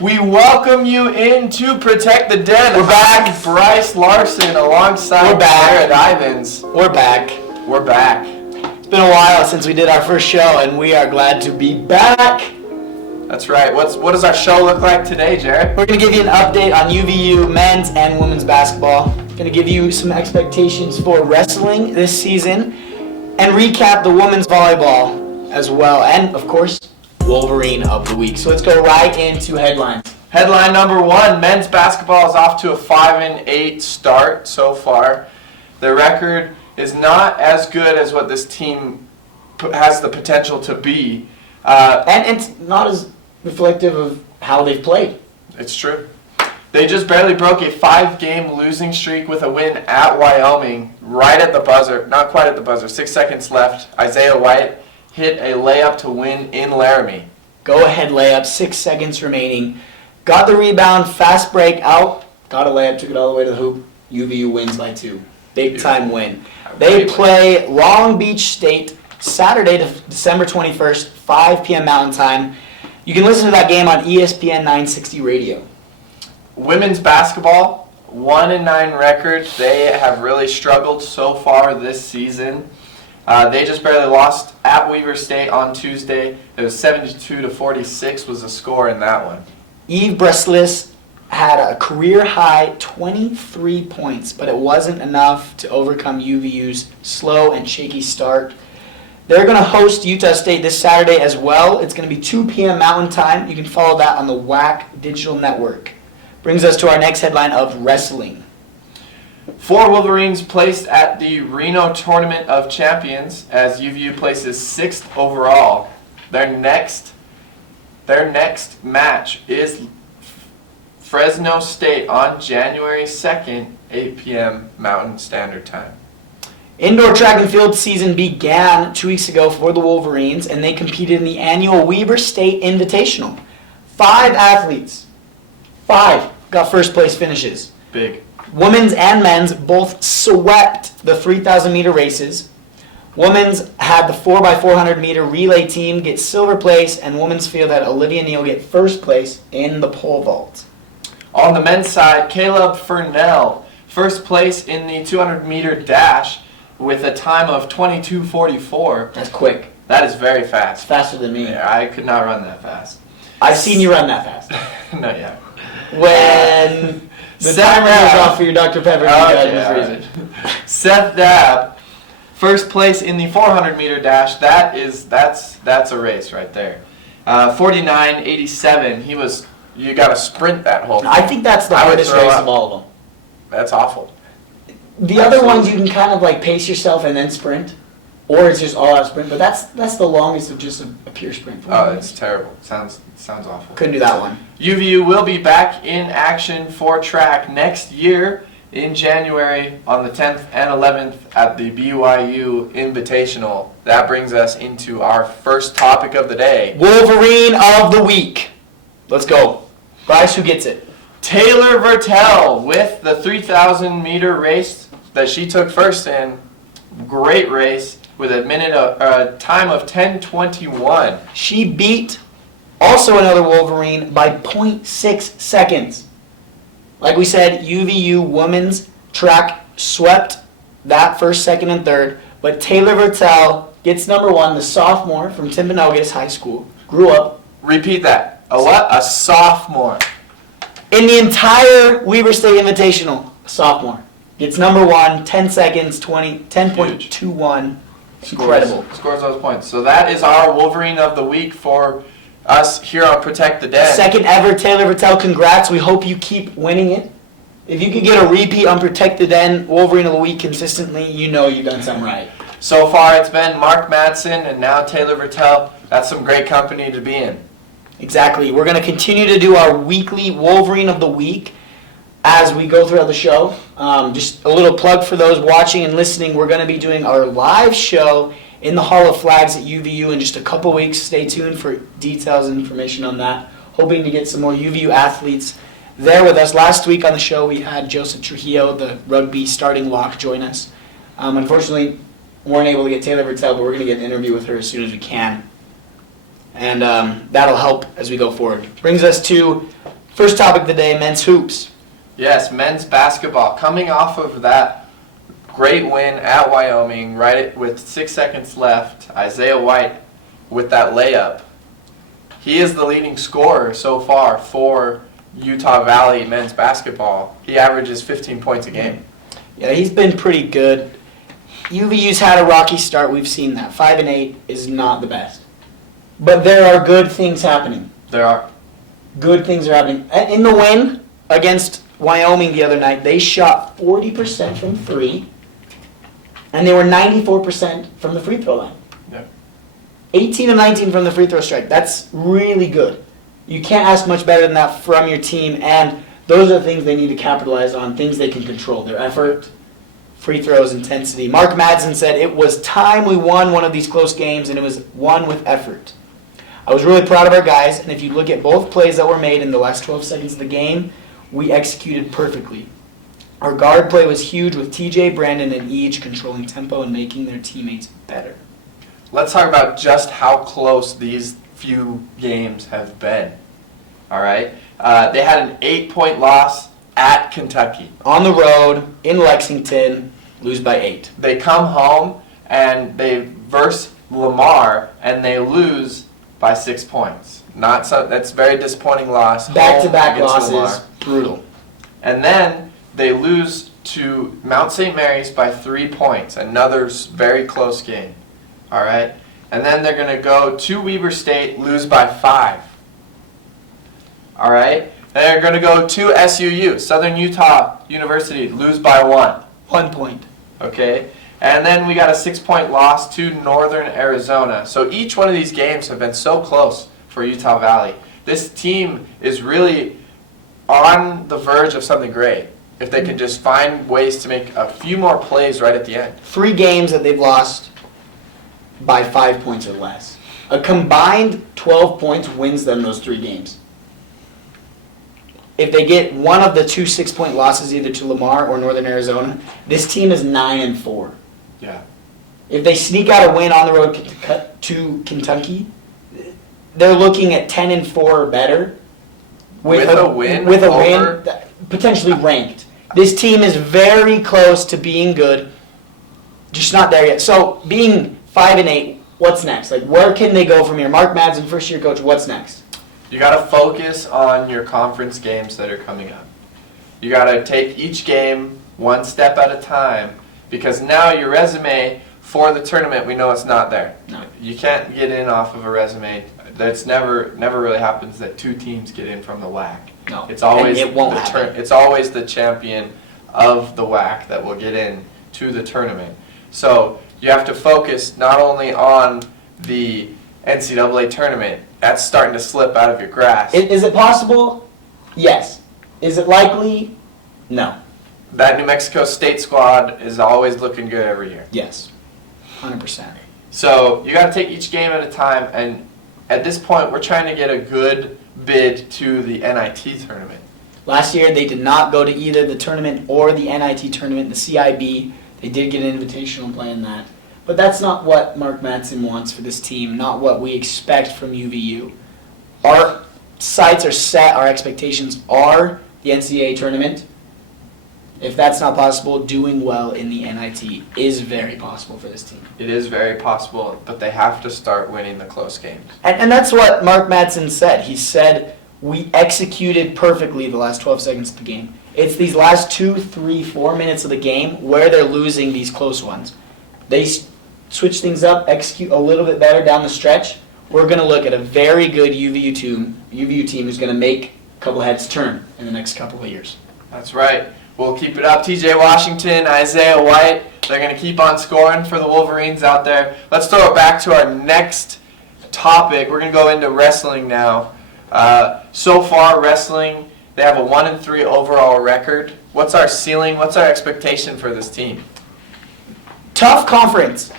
We welcome you in to Protect the Den. We're back. Brice, Larson, alongside Jarod, Ivins. We're back. We're back. It's been a while since we did our first show, and we are glad to be back. That's right. What does our show look like today, Jarod? We're going to give you an update on UVU men's and women's basketball. Going to give you some expectations for wrestling this season, and recap the women's volleyball as well, and of course, Wolverine of the week. So let's go right into headlines. Headline number one, men's basketball is off to a 5-8 start so far. Their record is not as good as what this team has the potential to be. And it's not as reflective of how they've played. It's true. They just barely broke a 5-game losing streak with a win at Wyoming right at the buzzer. Not quite at the buzzer. 6 seconds left. Isaiah White hit a layup to win in Laramie. Go-ahead layup, 6 seconds remaining. Got the rebound, fast break out. Got a layup, took it all the way to the hoop. UVU wins by 2. Big-time win. They play Long Beach State Saturday, December 21st, 5 p.m. Mountain Time. You can listen to that game on ESPN 960 Radio. Women's basketball, 1-9 record. They have really struggled so far this season. They just barely lost at Weber State on Tuesday. It was 72-46 was the score in that one. Eve Breslis had a career-high 23 points, but it wasn't enough to overcome UVU's slow and shaky start. They're going to host Utah State this Saturday as well. It's going to be 2 p.m. Mountain Time. You can follow that on the WAC Digital Network. Brings us to our next headline of wrestling. 4 Wolverines placed at the Reno Tournament of Champions as UVU places 6th overall. Their next match is Fresno State on January 2nd, 8 p.m. Mountain Standard Time. Indoor track and field season began 2 weeks ago for the Wolverines, and they competed in the annual Weber State Invitational. 5 athletes. 5 got first place finishes. Big. Women's and men's both swept the 3,000-meter races. Women's had the 4x400 meter relay team get silver place, and women's field had Olivia Neal get first place in the pole vault. On the men's side, Caleb Furnell, first place in the 200-meter dash with a time of 22:44. That's quick. That is very fast. Faster than me. Yeah, I could not run that fast. I've seen you run that fast. Not yet. When the timer goes off for your Dr. Pepper, Seth Dabb, first place in the 400-meter dash. That's a race right there. 49.87. You got to sprint that whole thing. I think that's the hardest race of all of them. That's awful. The other ones you can kind of like pace yourself and then sprint, or it's just all out sprint. But that's the longest of just a pure sprint. Oh, it's terrible. Sounds awful. Couldn't do that one. UVU will be back in action for track next year in January on the 10th and 11th at the BYU Invitational. That brings us into our first topic of the day. Wolverine of the week. Let's go. Brice, who gets it? Taylor Vertel with the 3,000-meter race that she took first in. Great race with a time of 10:21. She beat also another Wolverine by 0.6 seconds. Like we said, UVU women's track swept that first, second, and third. But Taylor Vertel gets number 1, the sophomore from Timpanogos High School. Grew up. Repeat that. A what? A sophomore. In the entire Weber State Invitational, a sophomore. Gets number 1, 10 seconds, 10.21. Incredible. Scores those points. So that is our Wolverine of the week for us here on Protect the Den. Second ever Taylor Vertel. Congrats. We hope you keep winning it. If you could get a repeat on Protect the Den, Wolverine of the week consistently, you know you've done something right. So far it's been Mark Madsen and now Taylor Vertel. That's some great company to be in. Exactly. We're going to continue to do our weekly Wolverine of the week as we go throughout the show. Just a little plug for those watching and listening. We're going to be doing our live show in the Hall of Flags at UVU in just a couple weeks. Stay tuned for details and information on that. Hoping to get some more UVU athletes there with us. Last week on the show we had Joseph Trujillo, the rugby starting lock, join us. Unfortunately, weren't able to get Taylor Vertel, but we're going to get an interview with her as soon as we can. And that'll help as we go forward. Brings us to First topic of the day, men's hoops. Yes, men's basketball. Coming off of that great win at Wyoming, right with 6 seconds left, Isaiah White with that layup. He is the leading scorer so far for Utah Valley men's basketball. He averages 15 points a game. Yeah, he's been pretty good. UVU's had a rocky start. We've seen that. 5-8 is not the best. But there are good things happening. There are. Good things are happening. In the win against Wyoming the other night, they shot 40% from three, and they were 94% from the free throw line. Yep. 18 of 19 from the free throw strike. That's really good. You can't ask much better than that from your team, and those are the things they need to capitalize on, things they can control. Their effort, free throws, intensity. Mark Madsen said, "It was time we won one of these close games, and it was won with effort." I was really proud of our guys, and if you look at both plays that were made in the last 12 seconds of the game, we executed perfectly. Our guard play was huge with TJ, Brandon, and each controlling tempo and making their teammates better. Let's talk about just how close these few games have been. All right? They had an 8-point loss at Kentucky. On the road, in Lexington, lose by 8. They come home and they verse Lamar and they lose by 6 points. That's a very disappointing loss. Back-to-back home against losses, Lamar. brutal. And then they lose to Mount St. Mary's by 3 points. Another very close game. All right? And then they're going to go to Weber State, lose by 5. All right? They're going to go to SUU, Southern Utah University, lose by 1. 1 point. Okay? And then we got a 6-point loss to Northern Arizona. So each one of these games have been so close for Utah Valley. This team is really on the verge of something great if they can just find ways to make a few more plays right at the end. 3 games that they've lost by 5 points or less. A combined 12 points wins them those 3 games. If they get one of the 2 6-point losses either to Lamar or Northern Arizona, this team is 9-4. Yeah. If they sneak out a win on the road to Kentucky, they're looking at 10-4 or better. With a win Potentially ranked. This team is very close to being good, just not there yet. So being 5-8, what's next? Like, where can they go from here? Mark Madsen, first-year coach, what's next? You got to focus on your conference games that are coming up. You got to take each game one step at a time because now your resume for the tournament, we know it's not there. No. You can't get in off of a resume. That's never really happens that 2 teams get in from the WAC. No. It's always And it won't happen. It's always the champion of the WAC that will get in to the tournament. So you have to focus not only on the NCAA tournament. That's starting to slip out of your grasp. Is it possible? Yes. Is it likely? No. That New Mexico State squad is always looking good every year. Yes. 100%. So you got to take each game at a time, and at this point, we're trying to get a good bid to the NIT tournament. Last year, they did not go to either the tournament or the NIT tournament, the CIB. They did get an invitational play in that. But that's not what Mark Madsen wants for this team, not what we expect from UVU. Our sights are set, our expectations are the NCAA tournament. If that's not possible, doing well in the NIT is very possible for this team. It is very possible, but they have to start winning the close games. And that's what Mark Madsen said. He said, we executed perfectly the last 12 seconds of the game. It's these last 2, 3, 4 minutes of the game where they're losing these close ones. They switch things up, execute a little bit better down the stretch. We're going to look at a very good UVU team who's going to make a couple heads turn in the next couple of years. That's right. We'll keep it up. TJ Washington, Isaiah White, they're going to keep on scoring for the Wolverines out there. Let's throw it back to our next topic. We're going to go into wrestling now. So far, wrestling, they have a 1-3 overall record. What's our ceiling? What's our expectation for this team? Tough conference.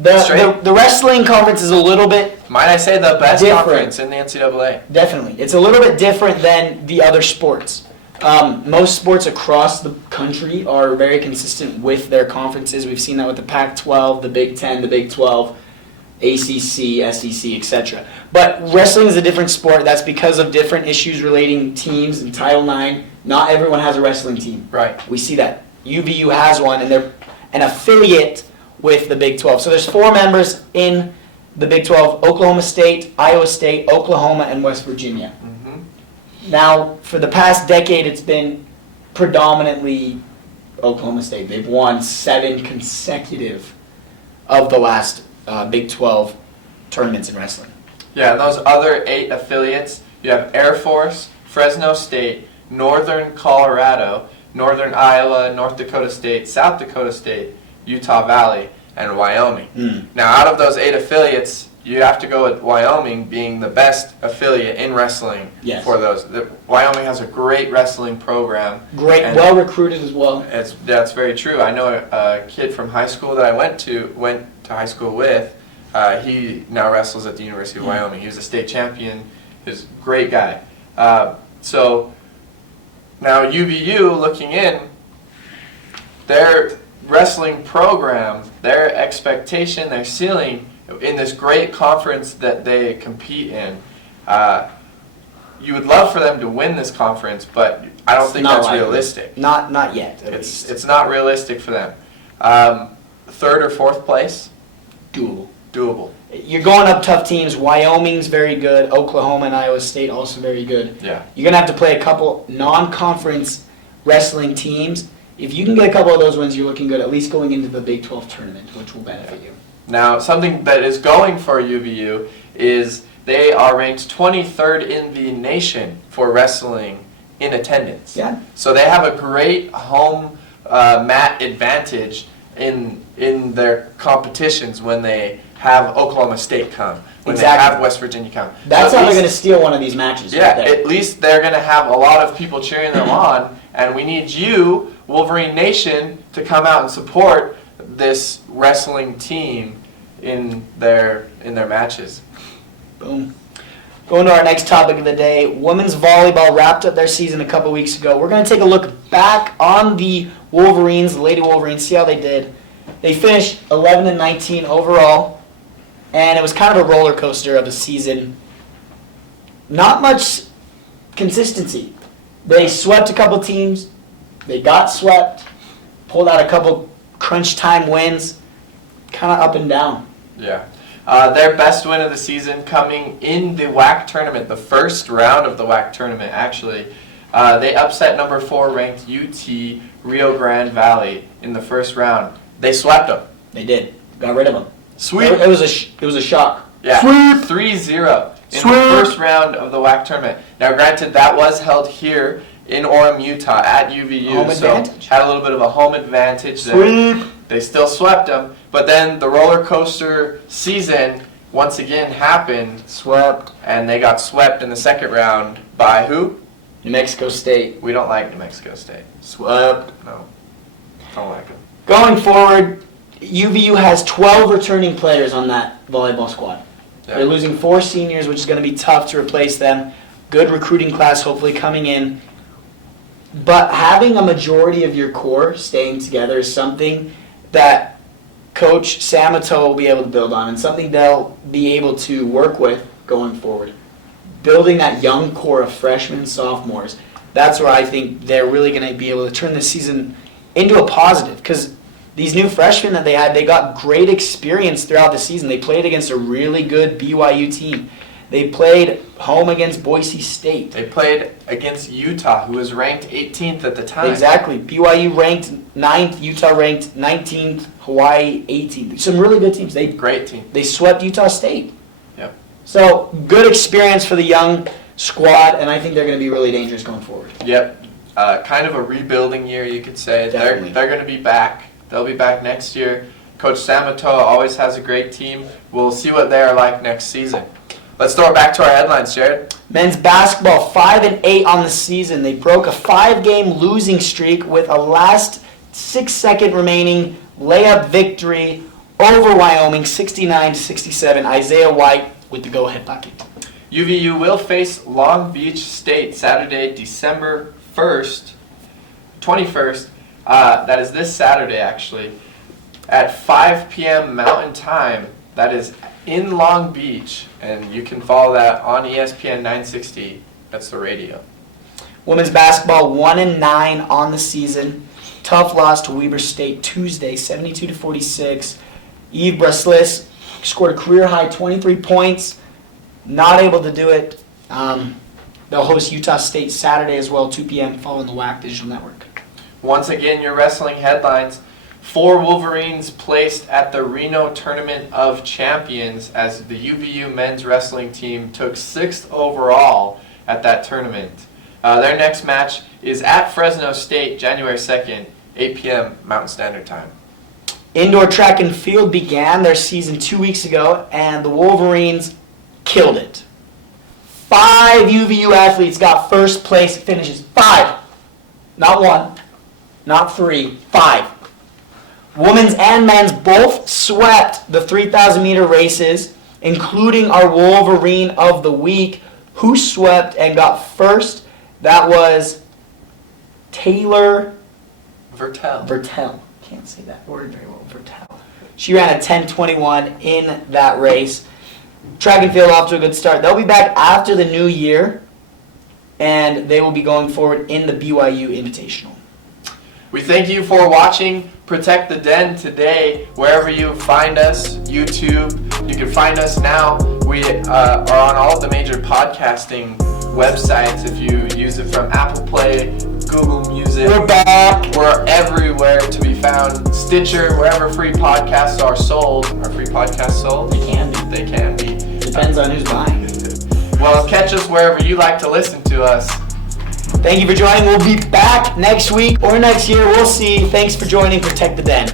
The wrestling conference is a little bit Might I say the best different. conference in the NCAA? Definitely. It's a little bit different than the other sports. Most sports across the country are very consistent with their conferences. We've seen that with the Pac-12, the Big Ten, the Big 12. ACC, SEC, etc. But wrestling is a different sport. That's because of different issues relating teams in Title IX. Not everyone has a wrestling team. Right. We see that. UVU has one, and they're an affiliate with the Big 12. So there's 4 members in the Big 12: Oklahoma State, Iowa State, Oklahoma, and West Virginia. Mm-hmm. Now, for the past decade, it's been predominantly Oklahoma State. They've won 7 consecutive of the last Big 12 tournaments in wrestling. Yeah, and those other 8 affiliates, you have Air Force, Fresno State, Northern Colorado, Northern Iowa, North Dakota State, South Dakota State, Utah Valley, and Wyoming. Now, out of those 8 affiliates, you have to go with Wyoming being the best affiliate in wrestling for those. Wyoming has a great wrestling program. Great, well recruited as well. That's very true. I know a kid from high school that I went to high school with. He now wrestles at the University of Wyoming. He was a state champion. He's a great guy. So now UVU, looking in, their wrestling program, their expectation, their ceiling in this great conference that they compete in, you would love for them to win this conference, but I don't think that's realistic. Not yet. It's not realistic for them. 3rd or 4th place? Doable. You're going up tough teams. Wyoming's very good. Oklahoma and Iowa State also very good. Yeah. You're going to have to play a couple non-conference wrestling teams. If you can get a couple of those wins, you're looking good, at least going into the Big 12 tournament, which will benefit you. Now, something that is going for UVU is they are ranked 23rd in the nation for wrestling in attendance. Yeah. So they have a great home mat advantage in their competitions when they have Oklahoma State come, when they have West Virginia come. That's how they're going to steal one of these matches. Yeah, right there. at least they're going to have a lot of people cheering them on, and we need you, Wolverine Nation, to come out and support this wrestling team in their matches. Boom. Going to our next topic of the day, women's volleyball wrapped up their season a couple weeks ago. We're going to take a look back on the Wolverines, the Lady Wolverines, see how they did. They finished 11-19 overall, and it was kind of a roller coaster of a season. Not much consistency. They swept a couple teams. They got swept, pulled out a couple crunch time wins, kind of up and down. Yeah. Their best win of the season coming in the WAC tournament, the first round of the WAC tournament, actually. They upset number 4 ranked UT Rio Grande Valley in the first round. They swept them. They did. Got rid of them. Sweep. It was a shock. Yeah. Sweep. 3-0 in the first round of the WAC tournament. Now, granted, that was held here in Orem, Utah, at UVU. Home advantage. Had a little bit of a home advantage there. Sweep. They still swept them, but then the roller coaster season once again happened. Swept. And they got swept in the second round by who? New Mexico State. We don't like New Mexico State. Swept. No. Don't like them. Going forward, UVU has 12 returning players on that volleyball squad. Yeah. They're losing 4 seniors, which is going to be tough to replace them. Good recruiting class hopefully coming in. But having a majority of your core staying together is something that Coach Samato will be able to build on and something they'll be able to work with going forward. Building that young core of freshmen and sophomores, that's where I think they're really going to be able to turn this season into a positive, because these new freshmen that they had, they got great experience throughout the season. They played against a really good BYU team. They played home against Boise State. They played against Utah, who was ranked 18th at the time. Exactly. BYU ranked 9th, Utah ranked 19th, Hawaii 18th. Some really good teams. Great team. They swept Utah State. Yep. So, good experience for the young squad, and I think they're going to be really dangerous going forward. Yep. Kind of a rebuilding year, you could say. Definitely. They're going to be back. They'll be back next year. Coach Samato always has a great team. We'll see what they are like next season. Let's throw it back to our headlines, Jarod. Men's basketball 5-8 on the season. They broke a 5-game losing streak with a last 6-second remaining layup victory over Wyoming, 69-67. Isaiah White with the go-ahead bucket. UVU will face Long Beach State Saturday, December 21st. That is this Saturday, actually, at 5 p.m. Mountain Time. That is in Long Beach, and you can follow that on ESPN 960. That's the radio. Women's basketball 1-9 on the season. Tough loss to Weber State Tuesday, 72-46. Eve Brice scored a career-high 23 points. Not able to do it. They'll host Utah State Saturday as well, 2 p.m. following the WAC Digital Network. Once again, your wrestling headlines. 4 Wolverines placed at the Reno Tournament of Champions as the UVU men's wrestling team took 6th overall at that tournament. Their next match is at Fresno State, January 2nd, 8 p.m. Mountain Standard Time. Indoor track and field began their season 2 weeks ago, and the Wolverines killed it. 5 UVU athletes got first place finishes. 5. Not 1, not 3, 5. Women's and men's both swept the 3,000 meter races, including our Wolverine of the week, who swept and got first. That was Taylor Vertel. Can't say that word very well. Vertel. She ran a 10:21 in that race. Track and field off to a good start. They'll be back after the new year, and they will be going forward in the BYU Invitational. We thank you for watching Protect the Den today, wherever you find us, YouTube. You can find us now. We are on all of the major podcasting websites. If you use it from Apple Play, Google Music. We're back. We're everywhere to be found. Stitcher, wherever free podcasts are sold. Are free podcasts sold? They can be. They can be. Depends on who's buying. Well, catch us wherever you like to listen to us. Thank you for joining. We'll be back next week or next year. We'll see. Thanks for joining Protect the Den.